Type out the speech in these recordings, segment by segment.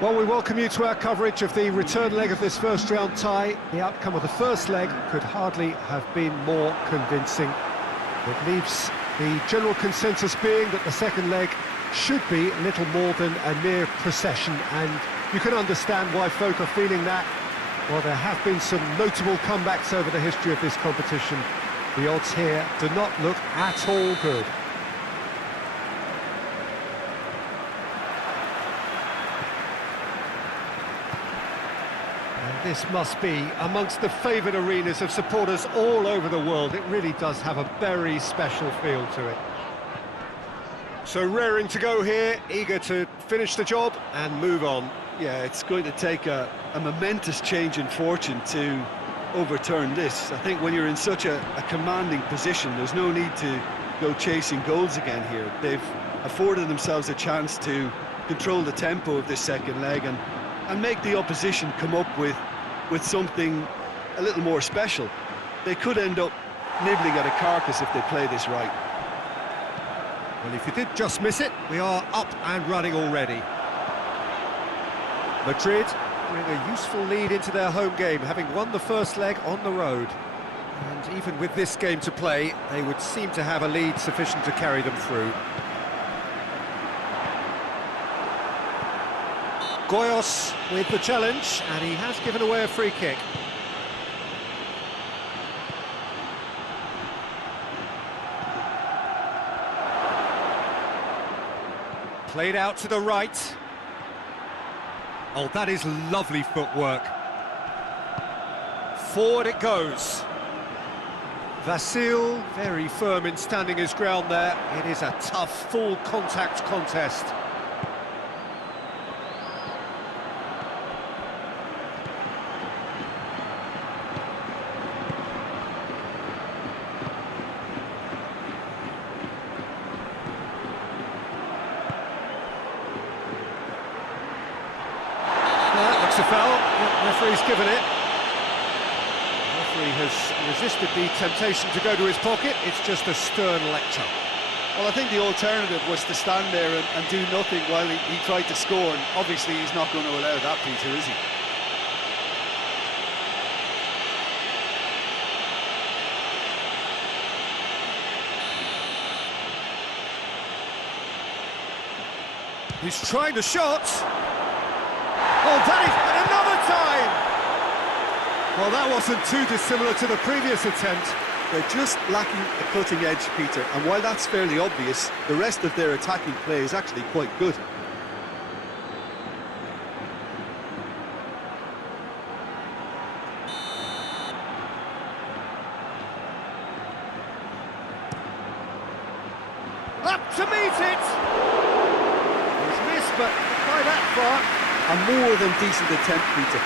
Well, we welcome you to our coverage of the return leg of this first round tie. The outcome of the first leg could hardly have been more convincing. It leaves the general consensus being that the second leg should be little more than a mere procession, and you can understand why folk are feeling that. Well, there have been some notable comebacks over the history of this competition. The odds here do not look at all good. This must be amongst the favoured arenas of supporters all over the world. It really does have a very special feel to it. So raring to go here, eager to finish the job and move on. Yeah, it's going to take a momentous change in fortune to overturn this. I think when you're in such a commanding position, there's no need to go chasing goals again here. They've afforded themselves a chance to control the tempo of this second leg and make the opposition come up with something a little more special. They could end up nibbling at a carcass if they play this right. Well, if you did just miss it, we are up and running already. Madrid bring a useful lead into their home game, having won the first leg on the road. And even with this game to play, they would seem to have a lead sufficient to carry them through. Goyos with the challenge, and he has given away a free kick. Played out to the right. Oh, that is lovely footwork. Forward it goes. Vasil, very firm in standing his ground there. It is a tough, full contact contest. A foul, the referee's given it. The referee has resisted the temptation to go to his pocket. It's just a stern lecture. Well, I think the alternative was to stand there and do nothing while he tried to score, and obviously he's not going to allow that, Peter, is he? He's trying the shot. Oh, that is another time! Well, that wasn't too dissimilar to the previous attempt. They're just lacking a cutting edge, Peter, and while that's fairly obvious, the rest of their attacking play is actually quite good. Up to meet it! He's missed, but by that far. A more than decent attempt, Peter.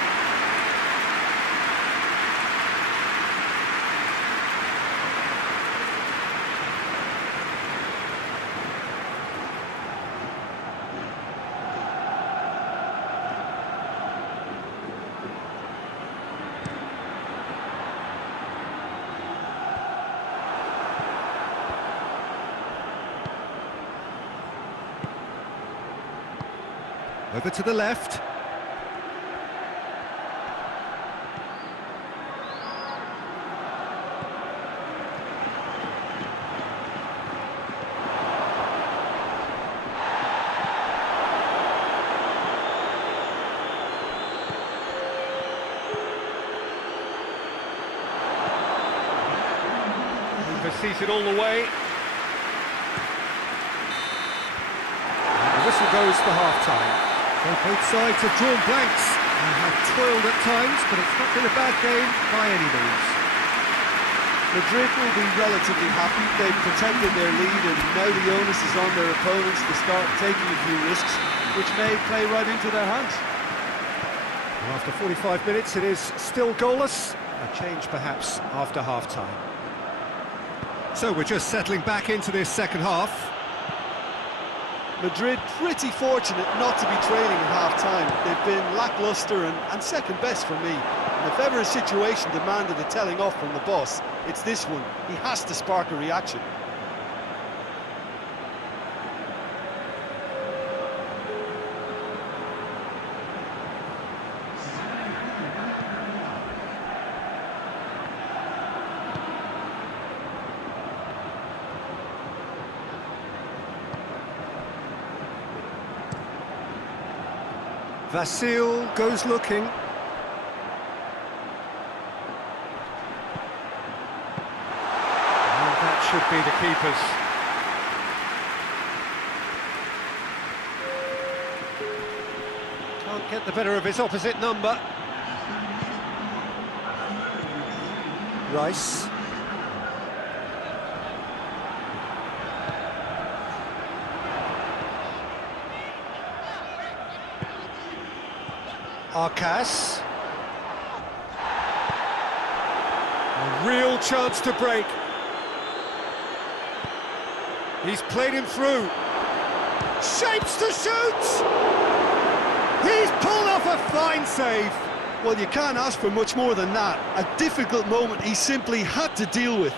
Over to the left. sees it all the way. And the whistle goes for half-time. Well, both sides have drawn blanks and have toiled at times, but it's not been a bad game by any means. Madrid will be relatively happy. They've protected their lead, and now the onus is on their opponents to start taking a few risks, which may play right into their hands. Well, after 45 minutes, it is still goalless. A change, perhaps, after half-time. So we're just settling back into this second half. Madrid pretty fortunate not to be trailing at half-time. They've been lacklustre and second best for me. And if ever a situation demanded a telling off from the boss, it's this one. He has to spark a reaction. Vasil goes looking. And that should be the keeper's. Can't get the better of his opposite number. Rice. Arcas. A real chance to break. He's played him through. Shapes to shoot! He's pulled off a fine save. Well, you can't ask for much more than that. A difficult moment he simply had to deal with.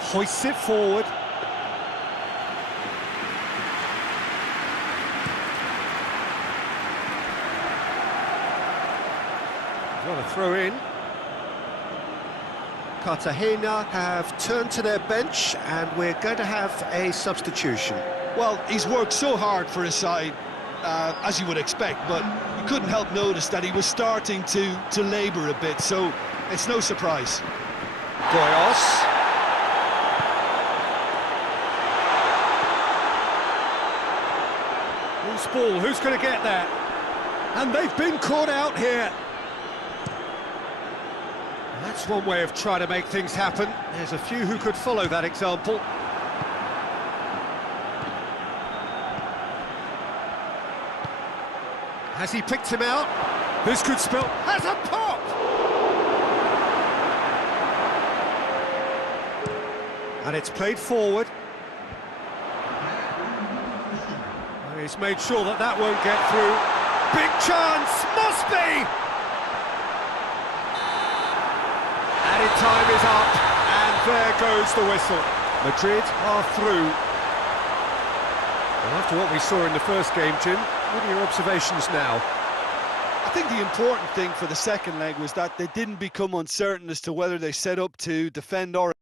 Hoists it forward. Got a throw in. Cartagena have turned to their bench, and we're going to have a substitution. Well, he's worked so hard for his side, as you would expect, but you couldn't help notice that he was starting to labour a bit, so it's no surprise. Goyos. Loose ball, who's going to get that? And they've been caught out here. That's one way of trying to make things happen. There's a few who could follow that example. Has he picked him out? This could spell... Has a pop! And it's played forward. And he's made sure that that won't get through. Big chance! Must be! Added time is up, and there goes the whistle. Madrid are through. Well, after what we saw in the first game, Jim, what are your observations now? I think the important thing for the second leg was that they didn't become uncertain as to whether they set up to defend or